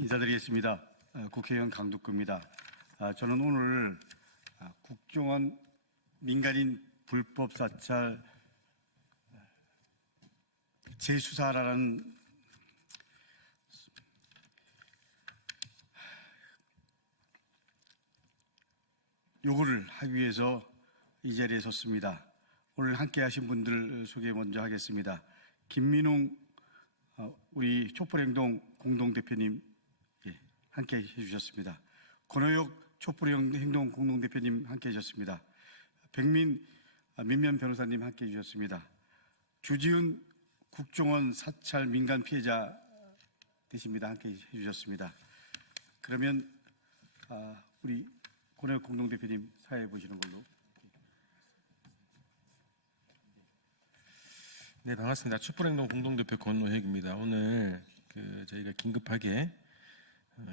인사드리겠습니다. 국회의원 강두구입니다. 저는 오늘 국정원 민간인 불법 사찰 재수사라는 요구를 하기 위해서 이 자리에 섰습니다. 오늘 함께 하신 분들 소개 먼저 하겠습니다. 김민웅 우리 촛불행동 공동대표님 함께 해주셨습니다. 권호혁 촛불행동 공동대표님 함께 해주셨습니다. 백민 민면 변호사님 함께 해주셨습니다. 주지은 국정원 사찰 민간 피해자 되십니다. 함께 해주셨습니다. 그러면 우리 권호혁 공동대표님 사회해 보시는 걸로. 네, 반갑습니다. 촛불행동 공동대표 권호혁입니다. 오늘 저희가 긴급하게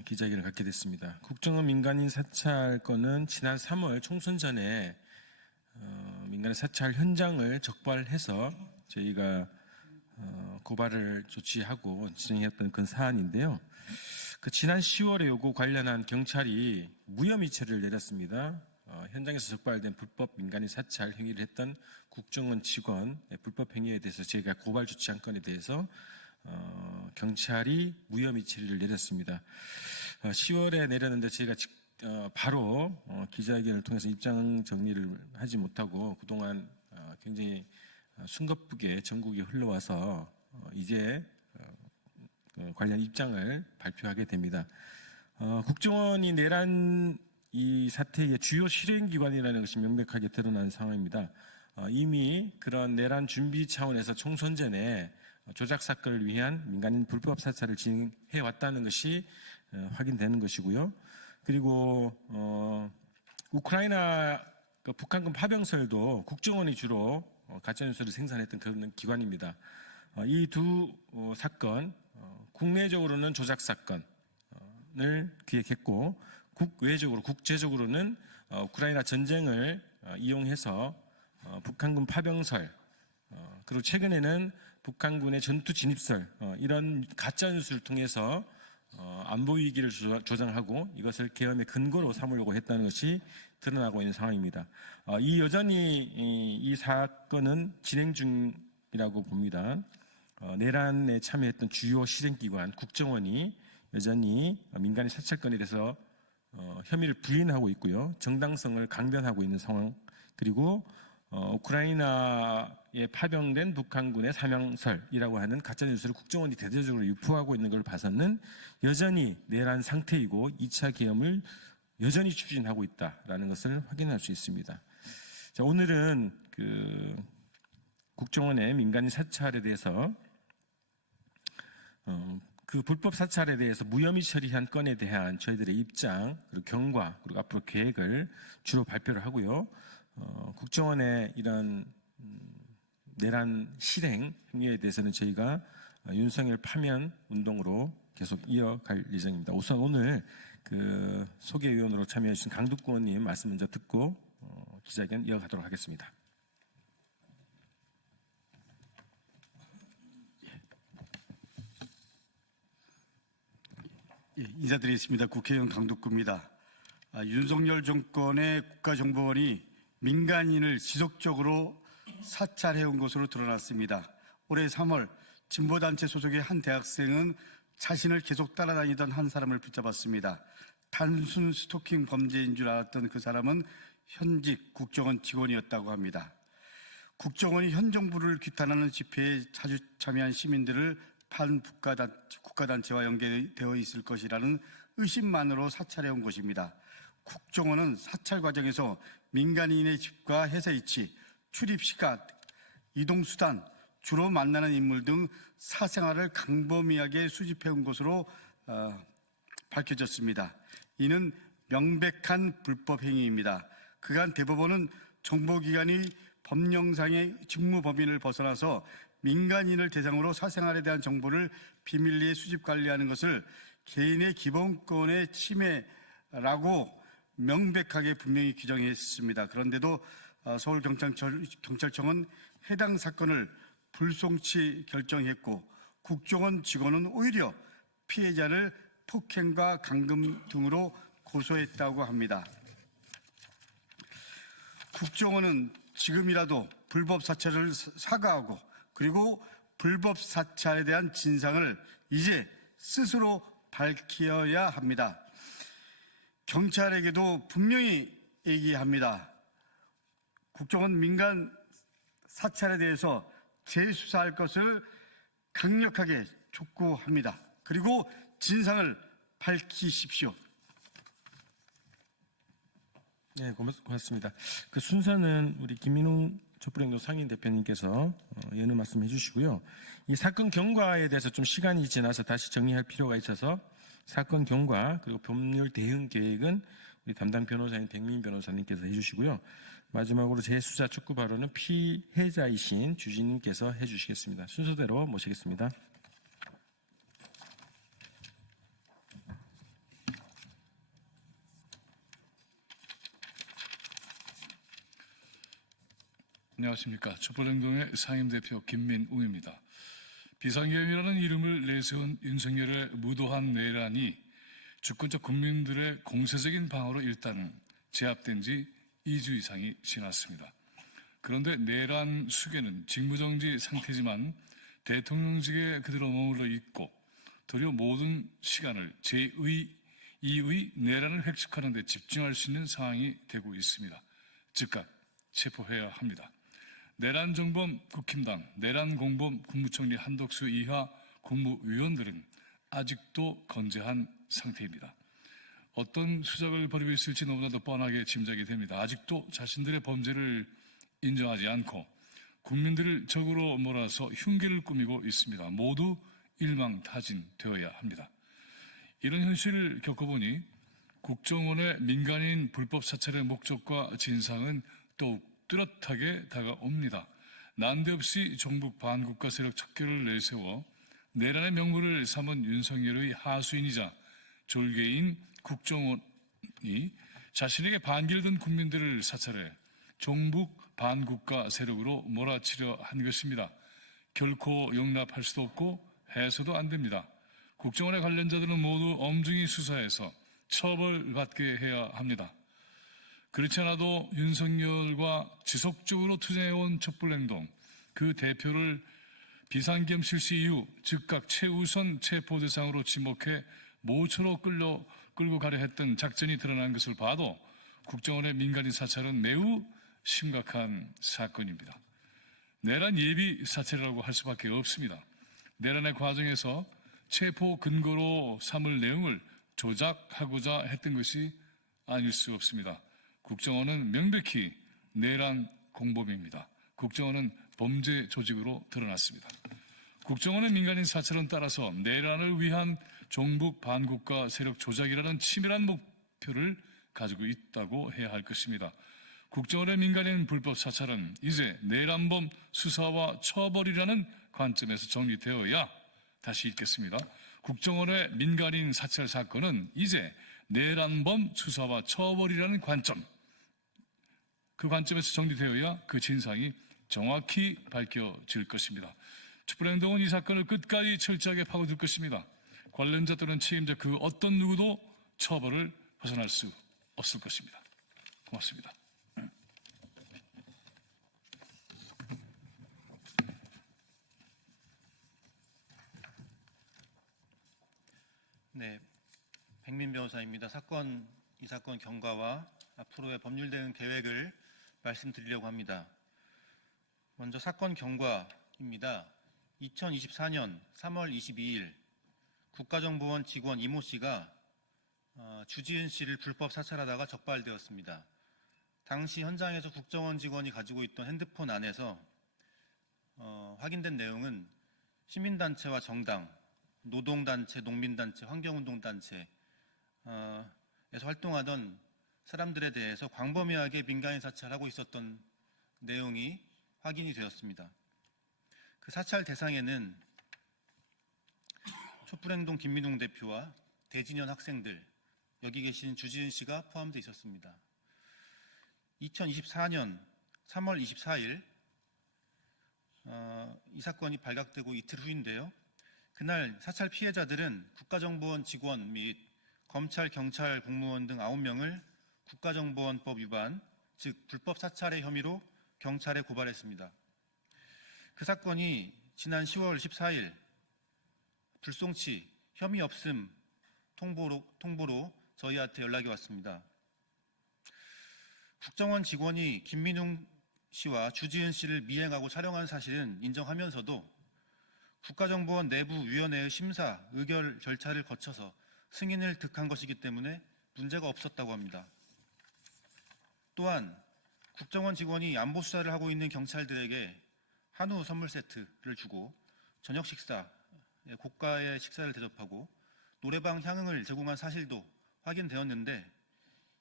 기자회견을 갖게 됐습니다. 국정원 민간인 사찰 건은 지난 3월 총선 전에 민간인 사찰 현장을 적발해서 저희가 고발을 조치하고 진행했던 그 사안인데요. 지난 10월에 요구 관련한 경찰이 무혐의 처리를 내렸습니다. 현장에서 적발된 불법 민간인 사찰 행위를 했던 국정원 직원의 불법 행위에 대해서 저희가 고발 조치한 건에 대해서 경찰이 무혐의 처리를 내렸습니다. 10월에 내렸는데 저희가 바로 기자회견을 통해서 입장 정리를 하지 못하고 그동안 굉장히 숨가쁘게 전국이 흘러와서 이제 관련 입장을 발표하게 됩니다. 국정원이 내란 이 사태의 주요 실행기관이라는 것이 명백하게 드러난 상황입니다. 이미 그런 내란 준비 차원에서 총선 전에 조작 사건을 위한 민간인 불법 사찰을 진행해 왔다는 것이 확인되는 것이고요. 그리고 우크라이나 북한군 파병설도 국정원이 주로 가짜뉴스를 생산했던 그런 기관입니다. 이 두 사건 국내적으로는 조작 사건을 기획했고 국외적으로 국제적으로는 우크라이나 전쟁을 이용해서 북한군 파병설 그리고 최근에는 북한군의 전투 진입설 이런 가짜 뉴스를 통해서 안보 위기를 조장하고 이것을 계엄의 근거로 삼으려고 했다는 것이 드러나고 있는 상황입니다. 여전히 이 사건은 진행 중이라고 봅니다. 내란에 참여했던 주요 실행기관 국정원이 여전히 민간인 사찰건에 대해서 혐의를 부인하고 있고요. 정당성을 강변하고 있는 상황 그리고 우크라이나에 파병된 북한군의 사명설이라고 하는 가짜뉴스를 국정원이 대대적으로 유포하고 있는 걸 봐서는 여전히 내란 상태이고 2차 계엄을 여전히 추진하고 있다라는 것을 확인할 수 있습니다. 자, 오늘은 국정원의 민간인 사찰에 대해서 그 불법 사찰에 대해서 무혐의 처리한 건에 대한 저희들의 입장, 그리고 경과, 그리고 앞으로 계획을 주로 발표를 하고요. 국정원의 이런 내란 실행 행위에 대해서는 저희가 윤석열 파면 운동으로 계속 이어갈 예정입니다. 우선 오늘 소개위원으로 참여해 주신 강두구 의원님 말씀 먼저 듣고 기자회견 이어가도록 하겠습니다. 인사드리겠습니다. 국회의원 강두구입니다. 윤석열 정권의 국가정보원이 민간인을 지속적으로 사찰해온 것으로 드러났습니다. 올해 3월 진보단체 소속의 한 대학생은 자신을 계속 따라다니던 한 사람을 붙잡았습니다. 단순 스토킹 범죄인 줄 알았던 그 사람은 현직 국정원 직원이었다고 합니다. 국정원이 현 정부를 규탄하는 집회에 자주 참여한 시민들을 국가단체와 연계되어 있을 것이라는 의심만으로 사찰해온 것입니다. 국정원은 사찰 과정에서 민간인의 집과 회사 위치, 출입 시간, 이동수단, 주로 만나는 인물 등 사생활을 강범위하게 수집해온 것으로 밝혀졌습니다. 이는 명백한 불법 행위입니다. 그간 대법원은 정보기관이 법령상의 직무 범위를 벗어나서 민간인을 대상으로 사생활에 대한 정보를 비밀리에 수집 관리하는 것을 개인의 기본권의 침해라고 명백하게 분명히 규정했습니다. 그런데도 서울경찰청은 해당 사건을 불송치 결정했고 국정원 직원은 오히려 피해자를 폭행과 감금 등으로 고소했다고 합니다. 국정원은 지금이라도 불법 사찰을 사과하고 그리고 불법 사찰에 대한 진상을 이제 스스로 밝혀야 합니다. 경찰에게도 분명히 얘기합니다. 국정원 민간 사찰에 대해서 재수사할 것을 강력하게 촉구합니다. 그리고 진상을 밝히십시오. 네, 고맙습니다. 그 순서는 우리 김민웅 촛불행동 상임 대표님께서 연호 말씀해 주시고요. 이 사건 경과에 대해서 좀 시간이 지나서 다시 정리할 필요가 있어서 사건 경과 그리고 법률 대응 계획은 우리 담당 변호사인 백민 변호사님께서 해주시고요. 마지막으로 재수사 촉구 발언은 피해자이신 주진님께서 해주시겠습니다. 순서대로 모시겠습니다. 안녕하십니까. 촛불행동의 상임대표 김민웅입니다. 비상계엄이라는 이름을 내세운 윤석열의 무도한 내란이 주권적 국민들의 공세적인 방어로 일단 제압된 지 2주 이상이 지났습니다. 그런데 내란 수괴는 직무정지 상태지만 대통령직에 그대로 머물러 있고 도리어 모든 시간을 제2의 내란을 획책하는 데 집중할 수 있는 상황이 되고 있습니다. 즉각 체포해야 합니다. 내란정범 국힘당, 내란공범 국무총리 한덕수 이하 국무위원들은 아직도 건재한 상태입니다. 어떤 수작을 벌이고 있을지 너무나도 뻔하게 짐작이 됩니다. 아직도 자신들의 범죄를 인정하지 않고 국민들을 적으로 몰아서 흉기를 꾸미고 있습니다. 모두 일망타진되어야 합니다. 이런 현실을 겪어보니 국정원의 민간인 불법 사찰의 목적과 진상은 더욱 뚜렷하게 다가옵니다. 난데없이 종북 반국가 세력 척결을 내세워 내란의 명분을 삼은 윤석열의 하수인이자 졸개인 국정원이 자신에게 반길던 국민들을 사찰해 종북 반국가 세력으로 몰아치려 한 것입니다. 결코 용납할 수도 없고 해서도 안 됩니다. 국정원의 관련자들은 모두 엄중히 수사해서 처벌받게 해야 합니다. 그렇지 않아도 윤석열과 지속적으로 투쟁해온 촛불행동, 그 대표를 비상계엄 실시 이후 즉각 최우선 체포 대상으로 지목해 모처로 끌고 가려 했던 작전이 드러난 것을 봐도 국정원의 민간인 사찰은 매우 심각한 사건입니다. 내란 예비 사찰이라고 할 수밖에 없습니다. 내란의 과정에서 체포 근거로 삼을 내용을 조작하고자 했던 것이 아닐 수 없습니다. 국정원은 명백히 내란 공범입니다. 국정원은 범죄 조직으로 드러났습니다. 국정원의 민간인 사찰은 따라서 내란을 위한 종북 반국가 세력 조작이라는 치밀한 목표를 가지고 있다고 해야 할 것입니다. 국정원의 민간인 불법 사찰은 이제 내란범 수사와 처벌이라는 관점에서 정리되어야, 다시 읽겠습니다. 국정원의 민간인 사찰 사건은 이제 내란범 수사와 처벌이라는 관점, 그 관점에서 정리되어야 그 진상이 정확히 밝혀질 것입니다. 촛불행동은 이 사건을 끝까지 철저하게 파고들 것입니다. 관련자 또는 책임자 그 어떤 누구도 처벌을 벗어날 수 없을 것입니다. 고맙습니다. 네, 백민 변호사입니다. 이 사건 경과와 앞으로의 법률 대응 계획을 말씀드리려고 합니다. 먼저 사건 경과입니다. 2024년 3월 22일 국가정보원 직원 이모 씨가 주지은 씨를 불법 사찰하다가 적발되었습니다. 당시 현장에서 국정원 직원이 가지고 있던 핸드폰 안에서 확인된 내용은 시민단체와 정당, 노동단체, 농민단체, 환경운동단체에서 활동하던 사람들에 대해서 광범위하게 민간인 사찰하고 있었던 내용이 확인이 되었습니다. 그 사찰 대상에는 촛불행동 김민웅 대표와 대진현 학생들, 여기 계신 주지은 씨가 포함되어 있었습니다. 2024년 3월 24일 이 사건이 발각되고 이틀 후인데요. 그날 사찰 피해자들은 국가정보원 직원 및 검찰, 경찰, 공무원 등 9명을 국가정보원법 위반, 즉 불법 사찰의 혐의로 경찰에 고발했습니다. 그 사건이 지난 10월 14일 불송치 혐의 없음 통보로 저희한테 연락이 왔습니다. 국정원 직원이 김민웅 씨와 주지은 씨를 미행하고 촬영한 사실은 인정하면서도 국가정보원 내부위원회의 심사, 의결 절차를 거쳐서 승인을 득한 것이기 때문에 문제가 없었다고 합니다. 또한 국정원 직원이 안보 수사를 하고 있는 경찰들에게 한우 선물 세트를 주고 저녁 식사, 고가의 식사를 대접하고 노래방 향응을 제공한 사실도 확인되었는데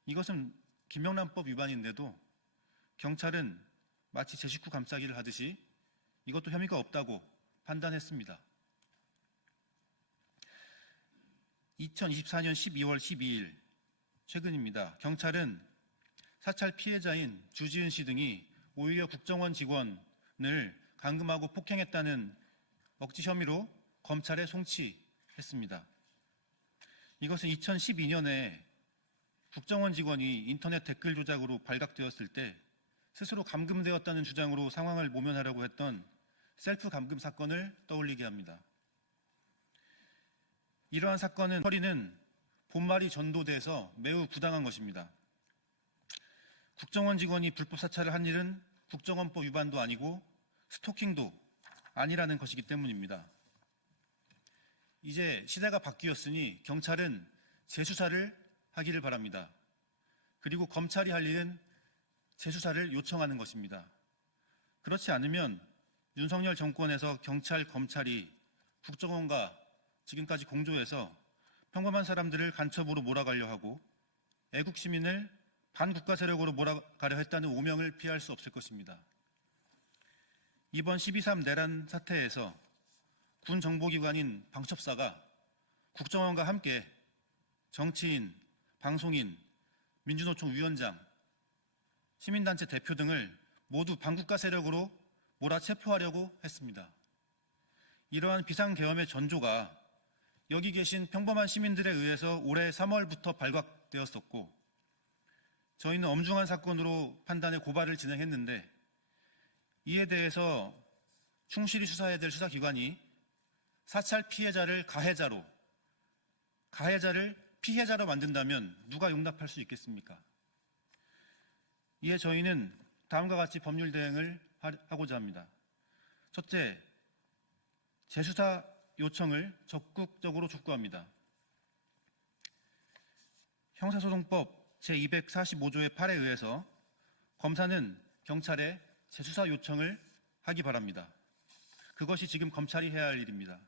이것은 김영란법 위반인데도 경찰은 마치 제 식구 감싸기를 하듯이 이것도 혐의가 없다고 판단했습니다. 2024년 12월 12일 최근입니다. 경찰은 사찰 피해자인 주지은 씨 등이 오히려 국정원 직원을 감금하고 폭행했다는 억지 혐의로 검찰에 송치했습니다. 이것은 2012년에 국정원 직원이 인터넷 댓글 조작으로 발각되었을 때 스스로 감금되었다는 주장으로 상황을 모면하려고 했던 셀프 감금 사건을 떠올리게 합니다. 이러한 사건은 처리는 본말이 전도돼서 매우 부당한 것입니다. 국정원 직원이 불법 사찰을 한 일은 국정원법 위반도 아니고 스토킹도 아니라는 것이기 때문입니다. 이제 시대가 바뀌었으니 경찰은 재수사를 하기를 바랍니다. 그리고 검찰이 할 일은 재수사를 요청하는 것입니다. 그렇지 않으면 윤석열 정권에서 경찰, 검찰이 국정원과 지금까지 공조해서 평범한 사람들을 간첩으로 몰아가려 하고 애국 시민을 반국가 세력으로 몰아가려 했다는 오명을 피할 수 없을 것입니다. 이번 12.3 내란 사태에서 군 정보기관인 방첩사가 국정원과 함께 정치인, 방송인, 민주노총 위원장, 시민단체 대표 등을 모두 반국가 세력으로 몰아체포하려고 했습니다. 이러한 비상계엄의 전조가 여기 계신 평범한 시민들에 의해서 올해 3월부터 발각되었었고 저희는 엄중한 사건으로 판단해 고발을 진행했는데 이에 대해서 충실히 수사해야 될 수사기관이 사찰 피해자를 가해자를 피해자로 만든다면 누가 용납할 수 있겠습니까? 이에 저희는 다음과 같이 법률 대응을 하고자 합니다. 첫째, 재수사 요청을 적극적으로 촉구합니다. 형사소송법 제245조의 8에 의해서 검사는 경찰에 재수사 요청을 하기 바랍니다. 그것이 지금 검찰이 해야 할 일입니다.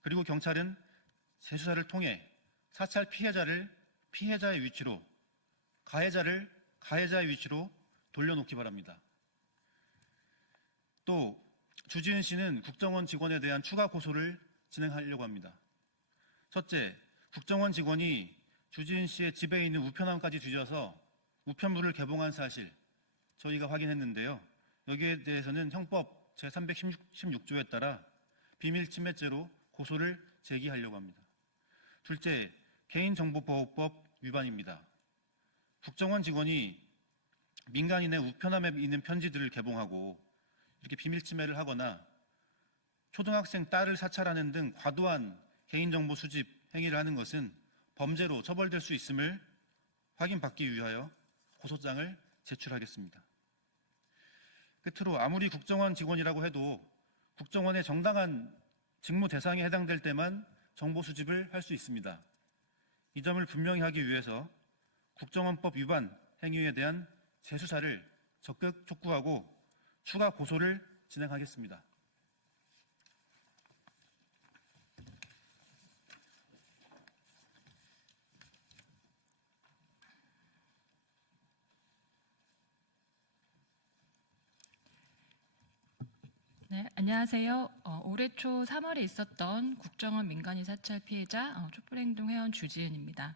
그리고 경찰은 재수사를 통해 사찰 피해자를 피해자의 위치로, 가해자를 가해자의 위치로 돌려놓기 바랍니다. 또 주지은 씨는 국정원 직원에 대한 추가 고소를 진행하려고 합니다. 첫째, 국정원 직원이 주지은 씨의 집에 있는 우편함까지 뒤져서 우편물을 개봉한 사실 저희가 확인했는데요. 여기에 대해서는 형법 제316조에 따라 비밀침해죄로 고소를 제기하려고 합니다. 둘째, 개인정보보호법 위반입니다. 국정원 직원이 민간인의 우편함에 있는 편지들을 개봉하고 이렇게 비밀침해를 하거나 초등학생 딸을 사찰하는 등 과도한 개인정보 수집 행위를 하는 것은 범죄로 처벌될 수 있음을 확인받기 위하여 고소장을 제출하겠습니다. 끝으로 아무리 국정원 직원이라고 해도 국정원의 정당한 직무 대상에 해당될 때만 정보 수집을 할 수 있습니다. 이 점을 분명히 하기 위해서 국정원법 위반 행위에 대한 재수사를 적극 촉구하고 추가 고소를 진행하겠습니다. 네, 안녕하세요. 올해 초 3월에 있었던 국정원 민간인 사찰 피해자 촛불행동 회원 주지은입니다.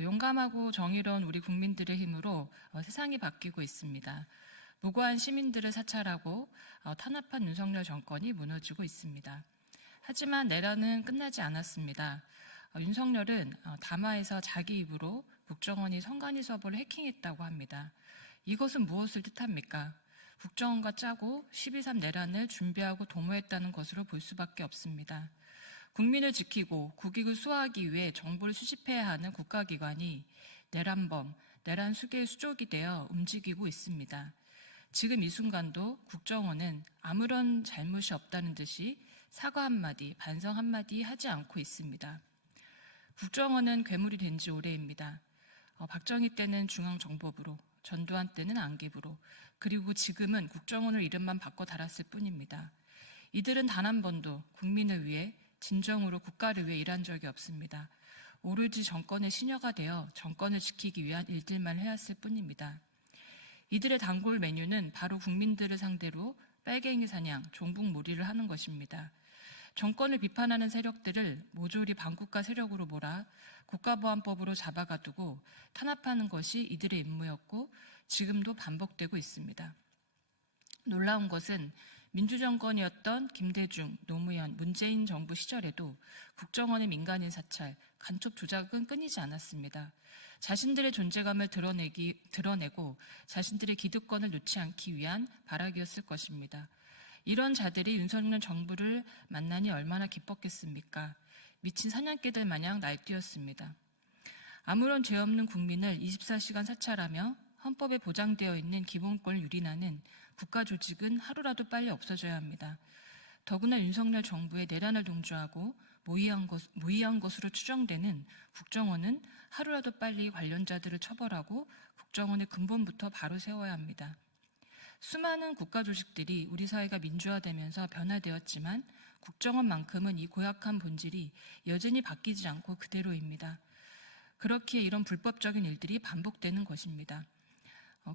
용감하고 정의로운 우리 국민들의 힘으로 세상이 바뀌고 있습니다. 무고한 시민들을 사찰하고 탄압한 윤석열 정권이 무너지고 있습니다. 하지만 내란은 끝나지 않았습니다. 윤석열은 담화에서 자기 입으로 국정원이 선관위 서버를 해킹했다고 합니다. 이것은 무엇을 뜻합니까? 국정원과 짜고 12.3 내란을 준비하고 도모했다는 것으로 볼 수밖에 없습니다. 국민을 지키고 국익을 수호하기 위해 정보를 수집해야 하는 국가기관이 내란범, 내란 수계의 수족이 되어 움직이고 있습니다. 지금 이 순간도 국정원은 아무런 잘못이 없다는 듯이 사과 한마디, 반성 한마디 하지 않고 있습니다. 국정원은 괴물이 된 지 오래입니다. 박정희 때는 중앙정보부로, 전두환 때는 안개부로, 그리고 지금은 국정원을 이름만 바꿔 달았을 뿐입니다. 이들은 단 한 번도 국민을 위해 진정으로 국가를 위해 일한 적이 없습니다. 오로지 정권의 시녀가 되어 정권을 지키기 위한 일들만 해왔을 뿐입니다. 이들의 단골 메뉴는 바로 국민들을 상대로 빨갱이 사냥, 종북몰이를 하는 것입니다. 정권을 비판하는 세력들을 모조리 반국가 세력으로 몰아 국가보안법으로 잡아가두고 탄압하는 것이 이들의 임무였고 지금도 반복되고 있습니다. 놀라운 것은 민주정권이었던 김대중, 노무현, 문재인 정부 시절에도 국정원의 민간인 사찰, 간첩 조작은 끊이지 않았습니다. 자신들의 존재감을 드러내고 자신들의 기득권을 놓지 않기 위한 발악이었을 것입니다. 이런 자들이 윤석열 정부를 만나니 얼마나 기뻤겠습니까? 미친 사냥개들 마냥 날뛰었습니다. 아무런 죄 없는 국민을 24시간 사찰하며 헌법에 보장되어 있는 기본권을 유린하는 국가조직은 하루라도 빨리 없어져야 합니다. 더구나 윤석열 정부의 내란을 동조하고 모의한 것으로 추정되는 국정원은 하루라도 빨리 관련자들을 처벌하고 국정원의 근본부터 바로 세워야 합니다. 수많은 국가조직들이 우리 사회가 민주화되면서 변화되었지만 국정원만큼은 이 고약한 본질이 여전히 바뀌지 않고 그대로입니다. 그렇기에 이런 불법적인 일들이 반복되는 것입니다.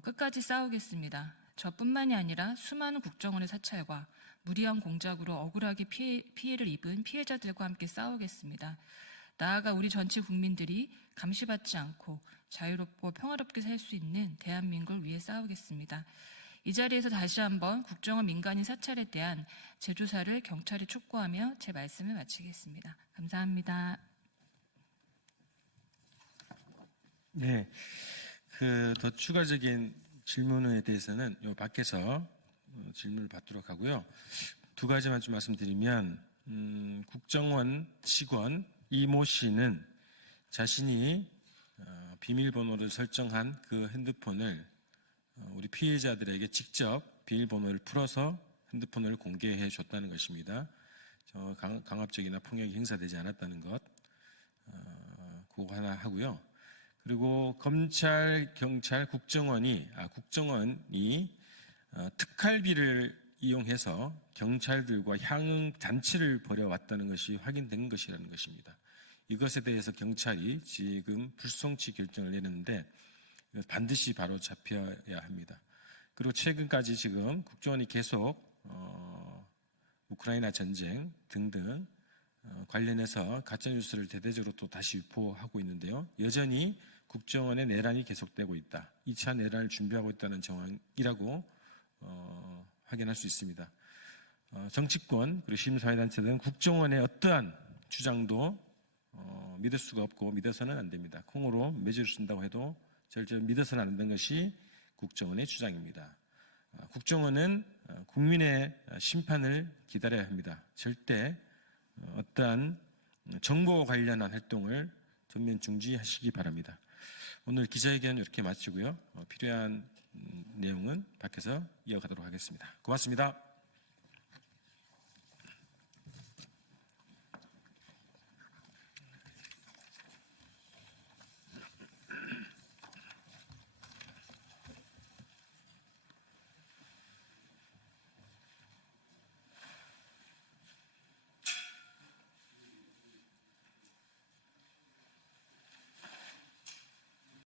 끝까지 싸우겠습니다. 저뿐만이 아니라 수많은 국정원의 사찰과 무리한 공작으로 억울하게 피해를 입은 피해자들과 함께 싸우겠습니다. 나아가 우리 전체 국민들이 감시받지 않고 자유롭고 평화롭게 살 수 있는 대한민국을 위해 싸우겠습니다. 이 자리에서 다시 한번 국정원 민간인 사찰에 대한 재조사를 경찰에 촉구하며 제 말씀을 마치겠습니다. 감사합니다. 네, 더 추가적인 질문에 대해서는 요 밖에서 질문을 받도록 하고요. 두 가지만 좀 말씀드리면, 국정원 직원 이모 씨는 자신이 비밀번호를 설정한 그 핸드폰을 우리 피해자들에게 직접 비밀번호를 풀어서 핸드폰을 공개해 줬다는 것입니다. 강압적이나 폭력이 행사되지 않았다는 것, 그거 하나 하고요. 그리고 검찰, 경찰, 국정원이 특활비를 이용해서 경찰들과 향응 잔치를 벌여왔다는 것이 확인된 것이라는 것입니다. 이것에 대해서 경찰이 지금 불송치 결정을 내렸는데 반드시 바로 잡혀야 합니다. 그리고 최근까지 지금 국정원이 계속 우크라이나 전쟁 등등 관련해서 가짜뉴스를 대대적으로 또 다시 유포하고 있는데요. 여전히 국정원의 내란이 계속되고 있다. 2차 내란을 준비하고 있다는 정황이라고 확인할 수 있습니다. 정치권 그리고 시민사회단체 등 국정원의 어떠한 주장도 믿을 수가 없고 믿어서는 안 됩니다. 콩으로 매주를 쓴다고 해도 절대 믿어서는 안 되는 것이 국정원의 주장입니다. 국정원은 국민의 심판을 기다려야 합니다. 절대 어떠한 정보와 관련한 활동을 전면 중지하시기 바랍니다. 오늘 기자회견 이렇게 마치고요. 필요한 내용은 밖에서 이어가도록 하겠습니다. 고맙습니다.